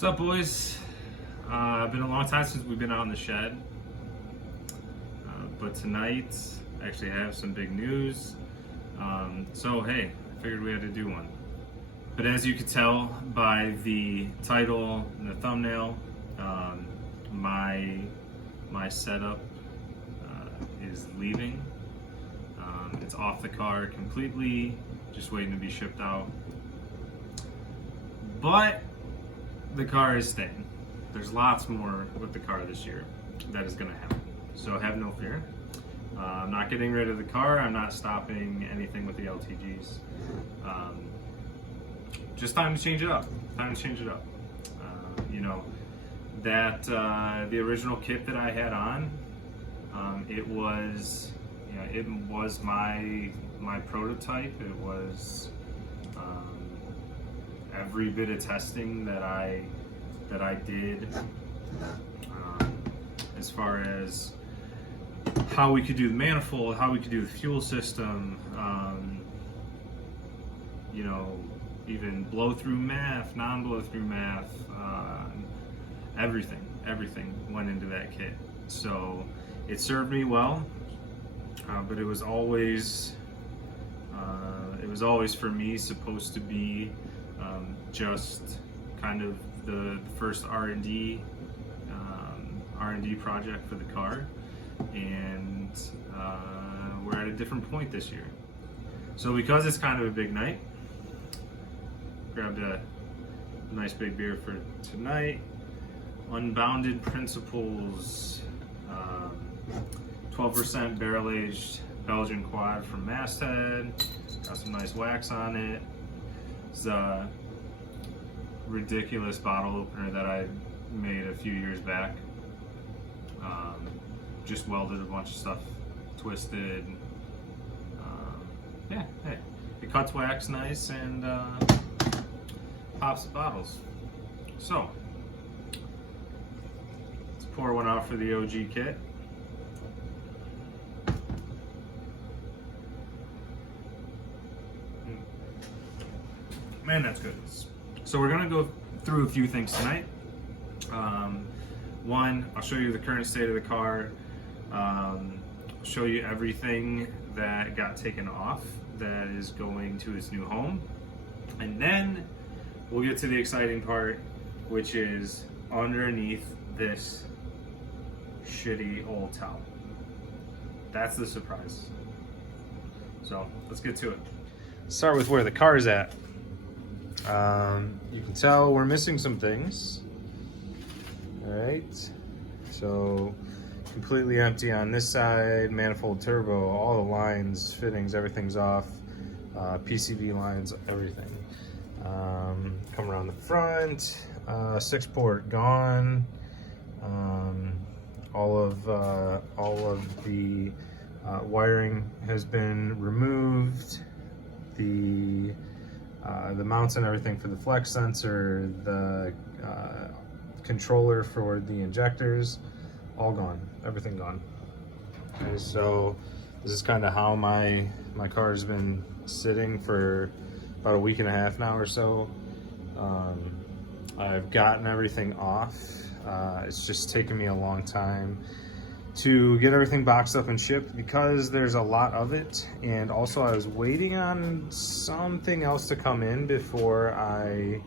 What's up, boys? Been a long time since we've been out in the shed, but tonight I actually have some big news. So hey, I figured we had to do one. But as you could tell by the title and the thumbnail, my setup is leaving. It's off the car completely, just waiting to be shipped out. But the car is staying. There's lots more with the car this year that is going to happen. So have no fear. I'm not getting rid of the car. I'm not stopping anything with the LTGs. Just time to change it up. Time to change it up. You know, that the original kit that I had on, it was my prototype. It was every bit of testing that I did, as far as how we could do the manifold, how we could do the fuel system, you know, even blow through math, non-blow through math, everything went into that kit. So it served me well, but it was always for me supposed to be just kind of the first R&D project for the car, and we're at a different point this year. So because it's kind of a big night, grabbed a nice big beer for tonight. Unbounded Principles, 12% barrel-aged Belgian quad from Masthead. Got some nice wax on it. It's a ridiculous bottle opener that I made a few years back. Just welded a bunch of stuff, twisted. Yeah, hey, it cuts wax nice and pops the bottles. So let's pour one out for the OG kit. Man, that's good. So we're gonna go through a few things tonight. One, I'll show you the current state of the car, show you everything that got taken off that is going to its new home, and then we'll get to the exciting part, which is underneath this shitty old towel. That's the surprise. So let's get to it. Start with where the car is at. You can tell we're missing some things. All right, so completely empty on this side, manifold turbo, all the lines, fittings, everything's off, PCB lines, everything. Come around the front, 6-port gone. All of the wiring has been removed. The mounts and everything for the flex sensor, the controller for the injectors, all gone, everything gone. Okay, so this is kind of how my car has been sitting for about a week and a half now or so. I've gotten everything off. It's just taken me a long time to get everything boxed up and shipped because there's a lot of it, and also I was waiting on something else to come in before I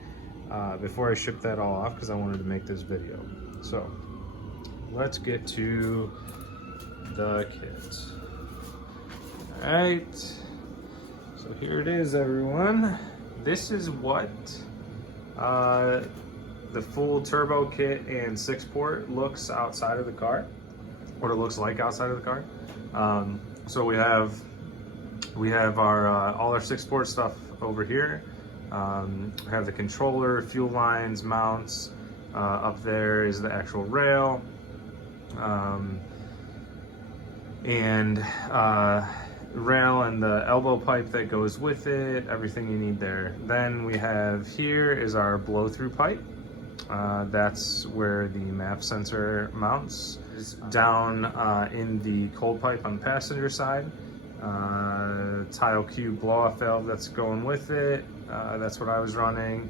shipped that all off, because I wanted to make this video. So let's get to the kit. All right, so here it is, everyone. This is what the full turbo kit and 6-port looks outside of the car. What it looks like outside of the car. So we have our all our 6-port stuff over here. We have the controller, fuel lines, mounts. Up there is the actual rail, and rail and the elbow pipe that goes with it. Everything you need there. Then we have here is our blow-through pipe. That's where the MAP sensor mounts. Down in the cold pipe on the passenger side, tile cube blow-off valve that's going with it. That's what I was running.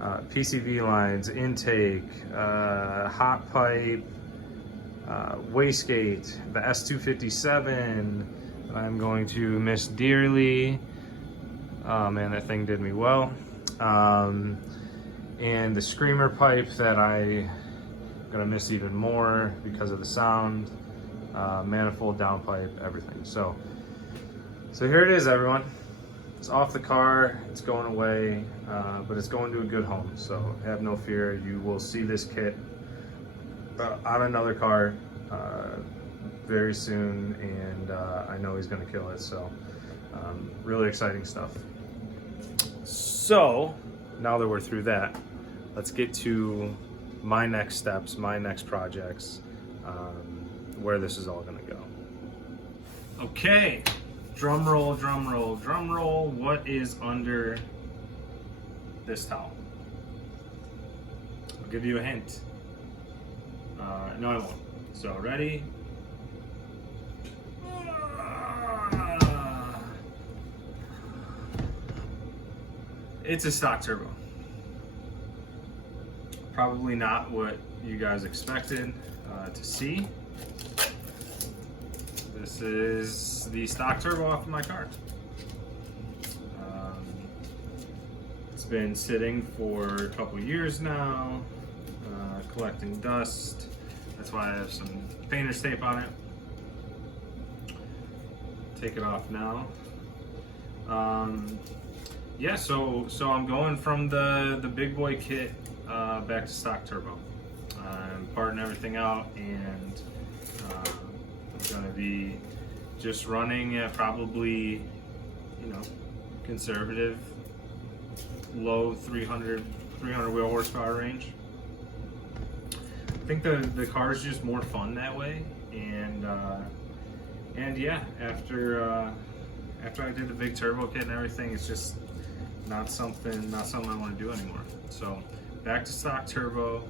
PCV lines, intake, hot pipe, wastegate, the S257 that I'm going to miss dearly. Oh man, that thing did me well. And the screamer pipe that I'm gonna miss even more because of the sound, manifold, downpipe, everything. So here it is, everyone. It's off the car, it's going away, but it's going to a good home. So have no fear, you will see this kit on another car very soon, and I know he's gonna kill it. So really exciting stuff. So now that we're through that, let's get to my next steps, my next projects, where this is all gonna go. Okay, drum roll, drum roll, drum roll. What is under this towel? I'll give you a hint. No, I won't. So ready? It's a stock turbo. Probably not what you guys expected to see. This is the stock turbo off of my car. It's been sitting for a couple years now, collecting dust. That's why I have some painter's tape on it. Take it off now. Yeah, so I'm going from the big boy kit back to stock turbo. I'm parting everything out, and I'm gonna be just running at probably, conservative, low 300 wheel horsepower range. I think the car is just more fun that way, and yeah, after I did the big turbo kit and everything, it's just not something I want to do anymore. So back to stock turbo.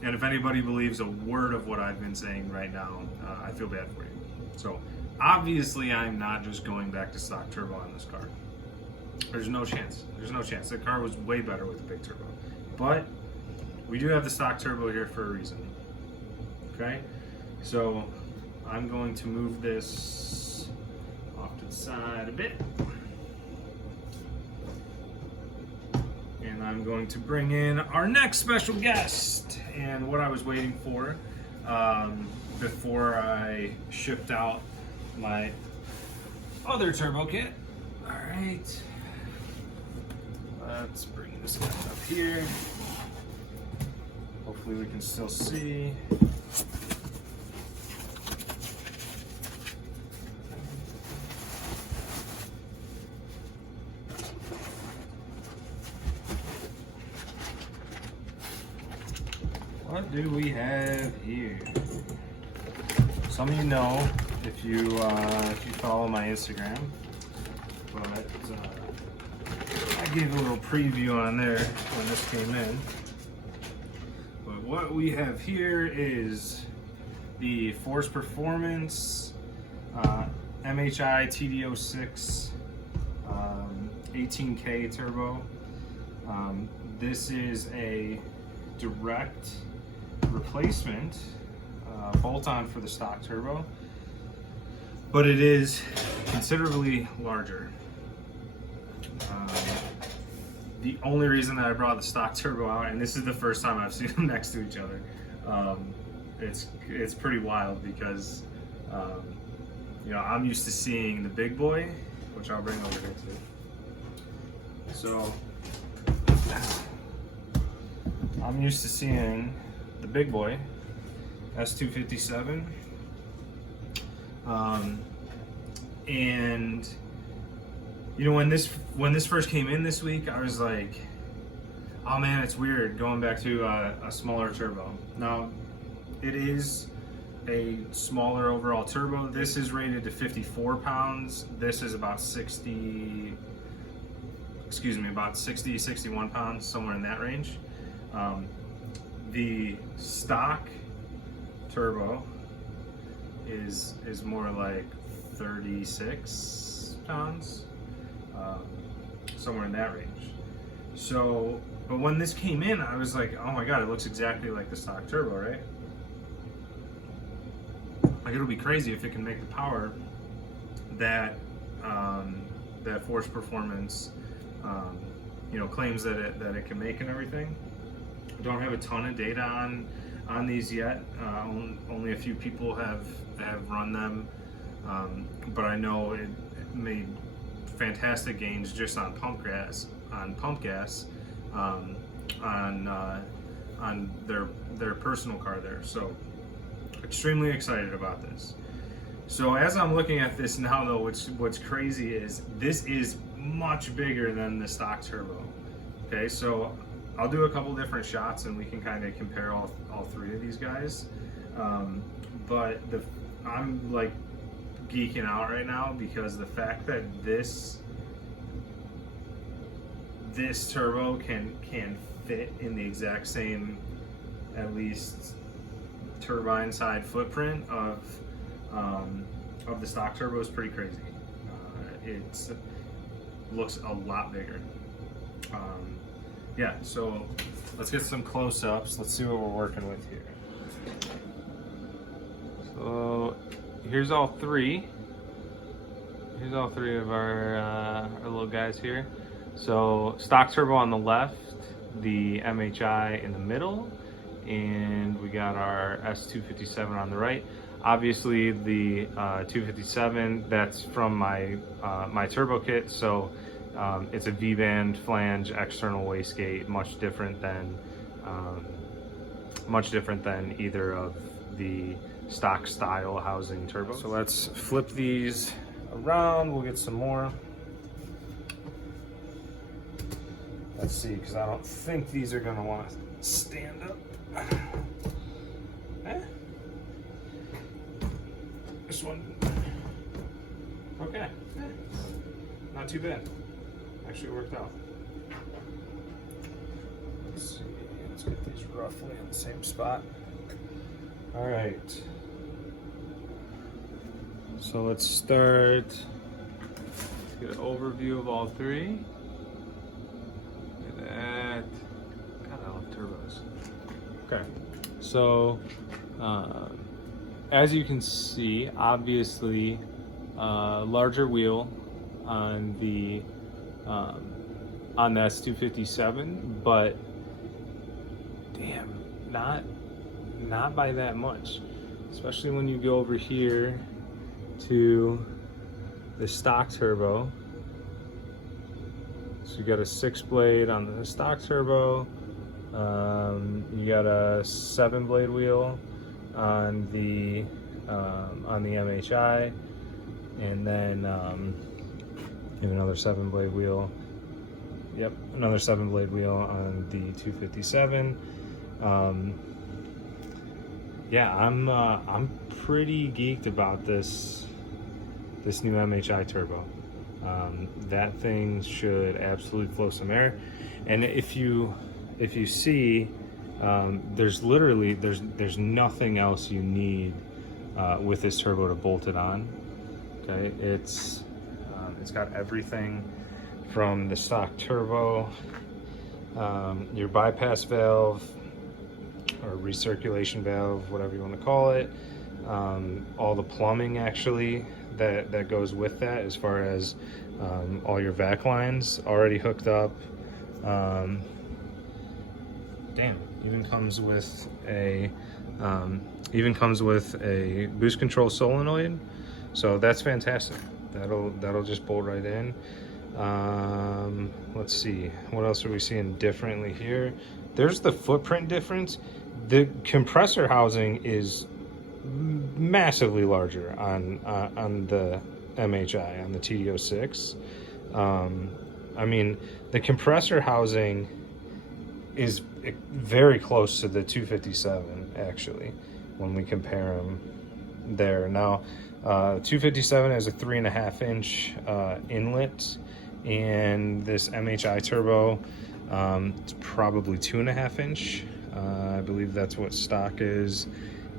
And if anybody believes a word of what I've been saying right now, I feel bad for you. So obviously I'm not just going back to stock turbo on this car. There's no chance. There's no chance. The car was way better with the big turbo. But we do have the stock turbo here for a reason. Okay? So I'm going to move this off to the side a bit. And I'm going to bring in our next special guest. And what I was waiting for before I shipped out my other turbo kit. All right. Let's bring this guy up here. Hopefully we can still see. What do we have here? Some of you know if you follow my Instagram, but I gave a little preview on there when this came in. But what we have here is the Force Performance MHI TD06 18K turbo. This is a direct replacement bolt-on for the stock turbo, but it is considerably larger. The only reason that I brought the stock turbo out, and this is the first time I've seen them next to each other, it's pretty wild because I'm used to seeing the big boy, which I'll bring over here too. So I'm used to seeing the big boy S257, and when this first came in this week, I was like, oh man, it's weird going back to a smaller turbo. Now it is a smaller overall turbo. This is rated to 54 pounds. This is about 60, 61 pounds, somewhere in that range. The stock turbo is more like 36 pounds, somewhere in that range. So, but when this came in, I was like, oh my god, it looks exactly like the stock turbo, right? Like, it'll be crazy if it can make the power that that Force Performance you know, claims that it can make and everything. I don't have a ton of data on these yet. Only a few people have run them, but I know it made fantastic gains just on pump gas, on their personal car there. So extremely excited about this. So as I'm looking at this now, though, what's crazy is this is much bigger than the stock turbo. Okay, so I'll do a couple different shots and we can kind of compare all three of these guys. But I'm like geeking out right now because the fact that this turbo can fit in the exact same, at least, turbine side footprint of the stock turbo is pretty crazy. It looks a lot bigger. Yeah, so let's get some close-ups. Let's see what we're working with here. So here's all three. Here's all three of our little guys here. So stock turbo on the left, the MHI in the middle, and we got our S257 on the right. Obviously the 257, that's from my my turbo kit, so it's a V-band flange external wastegate, much different than either of the stock style housing turbos. So let's flip these around, we'll get some more. Let's see, because I don't think these are gonna want to stand up. This one, okay, not too bad. Actually worked out. Let's see, let's get these roughly in the same spot. All right. So let's start. Let's get an overview of all three. Look at that. God, I love turbos. Okay, so as you can see, obviously, larger wheel on the S257, but damn, not by that much. Especially when you go over here to the stock turbo. So you got a 6-blade on the stock turbo. You got a 7-blade wheel on the MHI, and then you have another 7-blade wheel. Yep, another 7-blade wheel on the 257. Yeah, I'm pretty geeked about this new MHI turbo. That thing should absolutely flow some air, and if you see, there's nothing else you need with this turbo to bolt it on. Okay, it's got everything from the stock turbo, your bypass valve or recirculation valve, whatever you want to call it, all the plumbing actually that goes with that, as far as all your vac lines already hooked up. Damn, even comes with a boost control solenoid, so that's fantastic. That'll just bolt right in. Let's see, what else are we seeing differently here? There's the footprint difference. The compressor housing is massively larger on the MHI, on the TD06. I mean, the compressor housing is very close to the 257 actually when we compare them there. Now 257 has a 3.5-inch inlet, and this MHI turbo, it's probably 2.5-inch. I believe that's what stock is,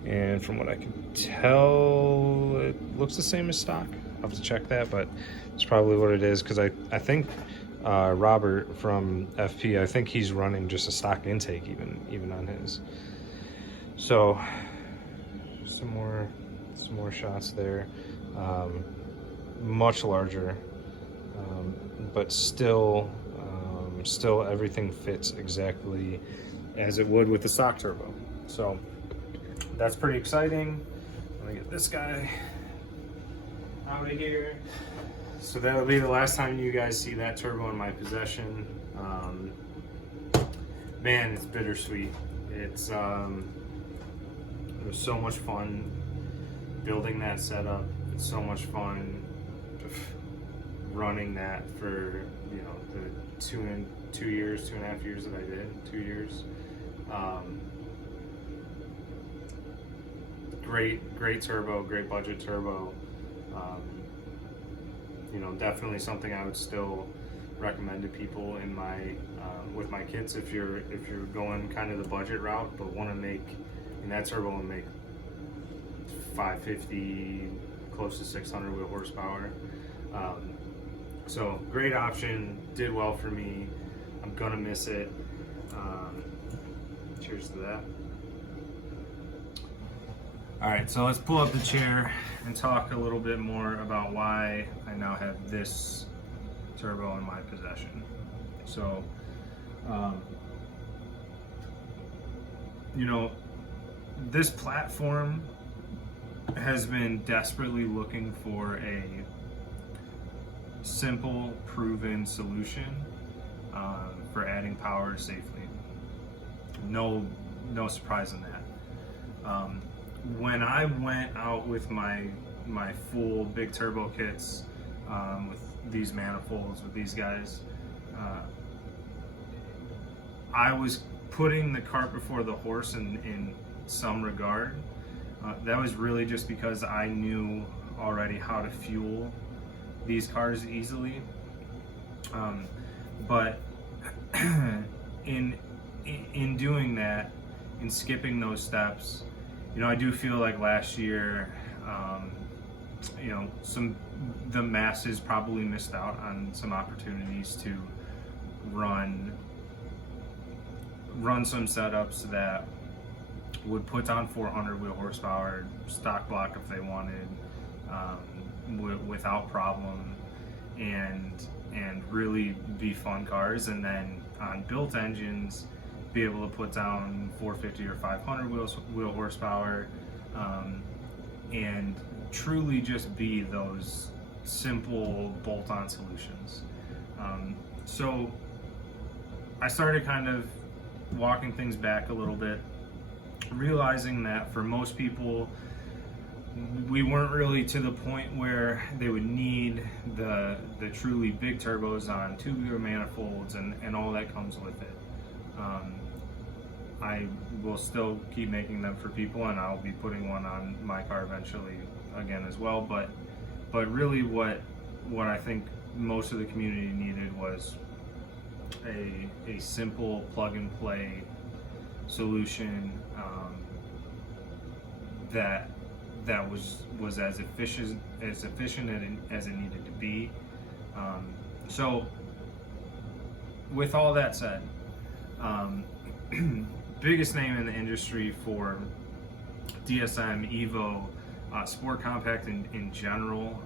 and from what I can tell, it looks the same as stock. I'll have to check that, but it's probably what it is, because I think Robert from FP, I think he's running just a stock intake even on his. So some more shots there. Much larger, but still everything fits exactly as it would with the stock turbo. So that's pretty exciting. Let me get this guy out of here. So that'll be the last time you guys see that turbo in my possession. Man, it's bittersweet. It was so much fun building that setup. It's so much fun running that for, you know, the 2.5 years that I did, 2 years. Great turbo, great budget turbo. You know, definitely something I would still recommend to people in my with my kits if you're going kind of the budget route, but want to make, in that turbo will make 550, close to 600 wheel horsepower. So great option, did well for me. I'm gonna miss it. Cheers to that. All right, so let's pull up the chair and talk a little bit more about why I now have this turbo in my possession. So, you know, this platform has been desperately looking for a simple, proven solution for adding power safely. No surprise in that. When I went out with my full big turbo kits, with these manifolds, with these guys, I was putting the cart before the horse in some regard. That was really just because I knew already how to fuel these cars easily. But in doing that, in skipping those steps, you know, I do feel like last year, you know, the masses probably missed out on some opportunities to run some setups that would put on 400 wheel horsepower stock block if they wanted, without problem, and really be fun cars, and then on built engines be able to put down 450 or 500 wheel horsepower, and truly just be those simple bolt-on solutions. So I started kind of walking things back a little bit, realizing that for most people, we weren't really to the point where they would need the truly big turbos on tubular manifolds and all that comes with it. I will still keep making them for people, and I'll be putting one on my car eventually again as well. But really, what I think most of the community needed was a simple plug and play solution that was as efficient as it needed to be. So with all that said, biggest name in the industry for DSM, Evo, sport compact in general,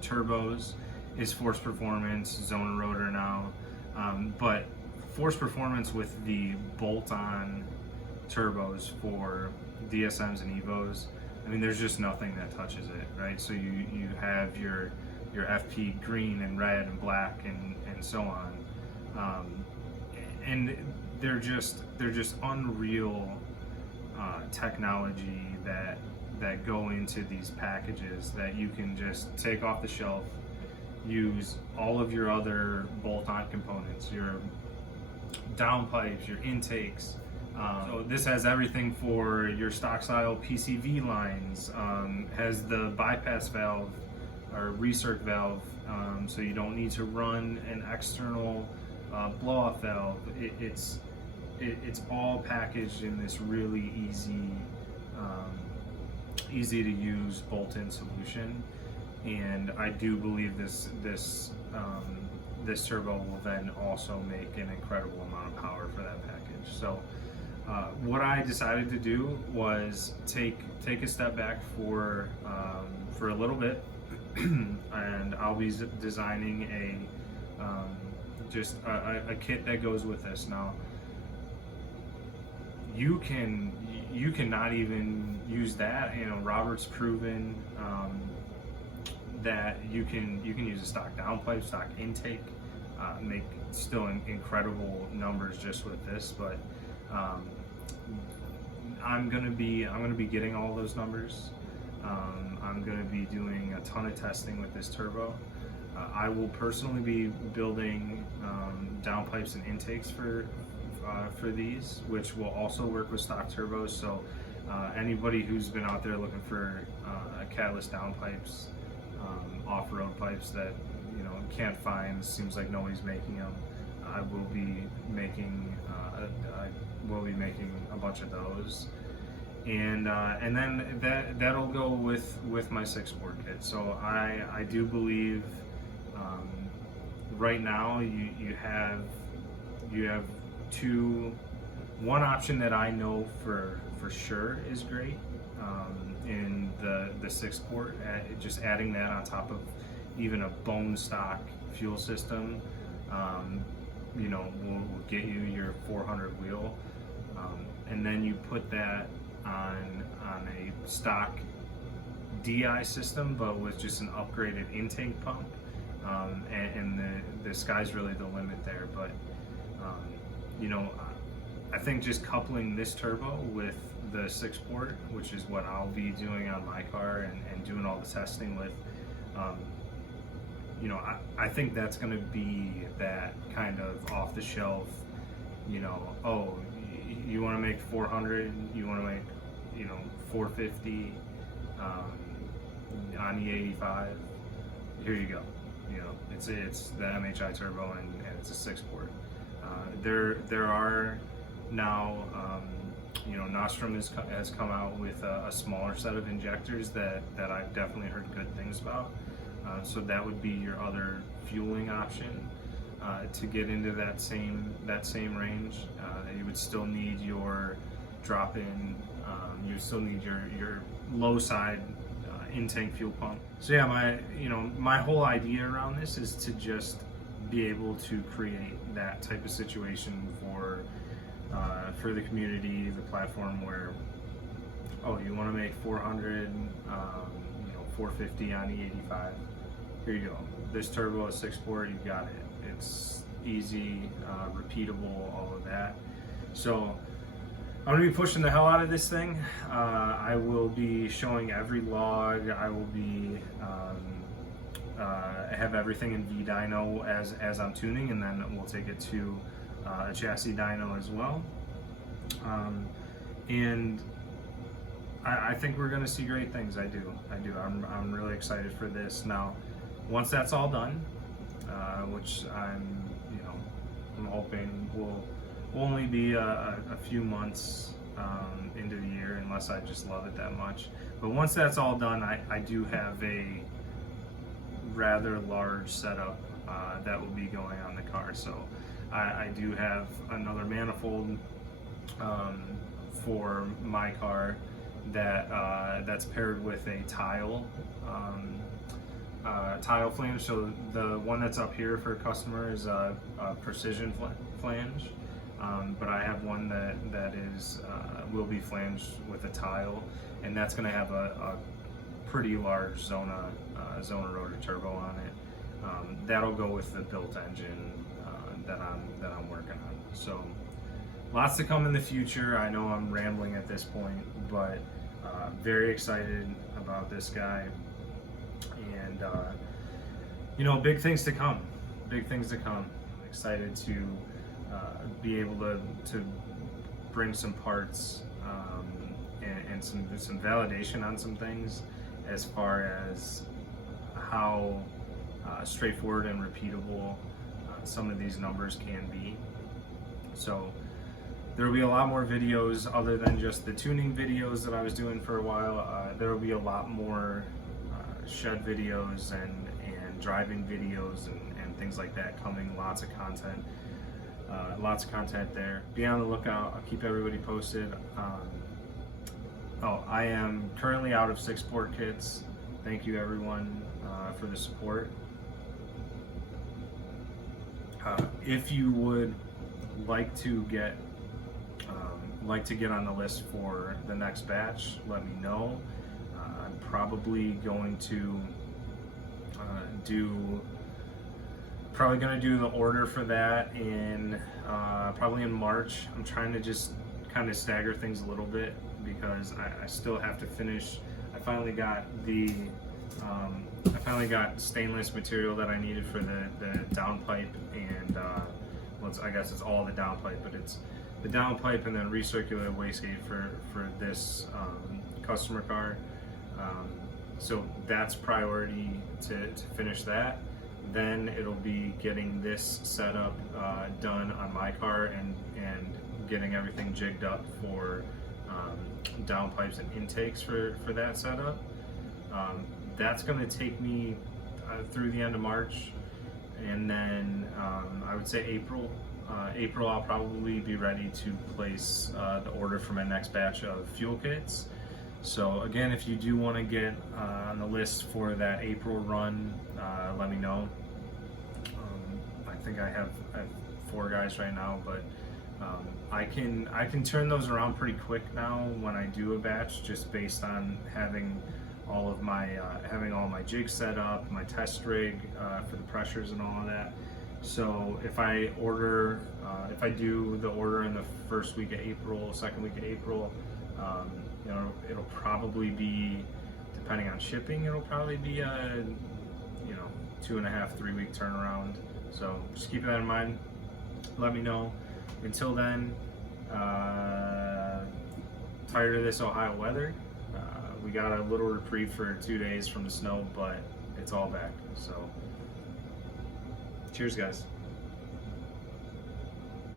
turbos, is Force Performance, Zone Rotor now, but Force Performance with the bolt-on turbos for DSMs and Evos, I mean, there's just nothing that touches it, right? So you have your FP green and red and black and so on, and they're just unreal technology that go into these packages that you can just take off the shelf, use all of your other bolt-on components, your downpipes, your intakes. So this has everything for your stock style PCV lines, has the bypass valve or recirc valve, so you don't need to run an external blow-off valve. It's all packaged in this really easy to use bolt-in solution, and I do believe this this turbo will then also make an incredible amount of power for that package. So what I decided to do was take a step back for a little bit, and I'll be designing just a kit that goes with this. Now, you cannot even use that. You know, Robert's proven that you can use a stock downpipe, stock intake, make still incredible numbers just with this. But I'm gonna be getting all those numbers. I'm gonna be doing a ton of testing with this turbo. I will personally be building downpipes and intakes for these, which will also work with stock turbos. So anybody who's been out there looking for catalyst downpipes, off-road pipes that can't find, seems like nobody's making them, I will be making a bunch of those, and then that'll go with my 6-bore kit. So I do believe right now you have one option that I know for sure is great in the 6-port, just adding that on top of even a bone stock fuel system, will get you your 400 wheel, and then you put that on a stock DI system, but with just an upgraded intake pump, and the sky's really the limit there. But I think just coupling this turbo with the 6-port, which is what I'll be doing on my car and doing all the testing with, I think that's going to be that kind of off the shelf, oh, you want to make 400, you want to make 450 on E85, here you go. It's the MHI turbo, and it's a 6-port. There are now, Nostrum has come out with a smaller set of injectors that I've definitely heard good things about. So that would be your other fueling option to get into that same range. You would still need your drop-in. You still need your low side in-tank fuel pump. So yeah, my whole idea around this is to just be able to create that type of situation for the community, the platform, where, oh, you want to make 400, 450 on E85. Here you go. This turbo is 6-port. You got it. It's easy, repeatable, all of that. So I'm gonna be pushing the hell out of this thing. I will be showing every log. I will be have everything in V-dyno as I'm tuning, and then we'll take it to a chassis dyno as well. And I think we're gonna see great things. I do. I'm really excited for this. Now, once that's all done, which I'm hoping will only be a few months into the year, unless I just love it that much. But once that's all done, I do have a rather large setup that will be going on the car. So I do have another manifold for my car that's paired with a tile flange. So the one that's up here for a customer is a precision flange, but I have one that is will be flanged with a tile, and that's going to have a pretty large Zona rotor turbo on it. That'll go with the built engine that I'm working on. So lots to come in the future. I know I'm rambling at this point, but very excited about this guy, and big things to come. I'm excited to be able to bring some parts and some validation on some things, as far as how straightforward and repeatable some of these numbers can be. So there will be a lot more videos other than just the tuning videos that I was doing for a while. There will be a lot more shed videos and driving videos and things like that coming. Lots of content there. Be on the lookout. I'll keep everybody posted. I am currently out of 6 port kits. Thank you everyone for the support. If you would like to get on the list for the next batch, let me know. I'm probably going to do the order for that in probably in March. I'm trying to just kind of stagger things a little bit because I still have to finish. I finally got stainless material that I needed for the downpipe, and I guess it's all the downpipe, but it's the downpipe and then recirculated wastegate for this customer car. So that's priority to finish that. Then it'll be getting this setup done on my car and getting everything jigged up for downpipes and intakes for that setup. That's going to take me through the end of March, and then I would say April I'll probably be ready to place the order for my next batch of fuel kits. So again, if you do want to get on the list for that April run, let me know. I think I have 4 guys right now, but I can turn those around pretty quick now when I do a batch, just based on having all of my jigs set up, my test rig for the pressures and all of that. So if I do the order in the first week of April, second week of April, it'll probably be, depending on shipping, it'll probably be a 2.5, 3 week turnaround. So just keep that in mind. Let me know. Until then, tired of this Ohio weather. We got a little reprieve for 2 days from the snow, but it's all back. So cheers, guys.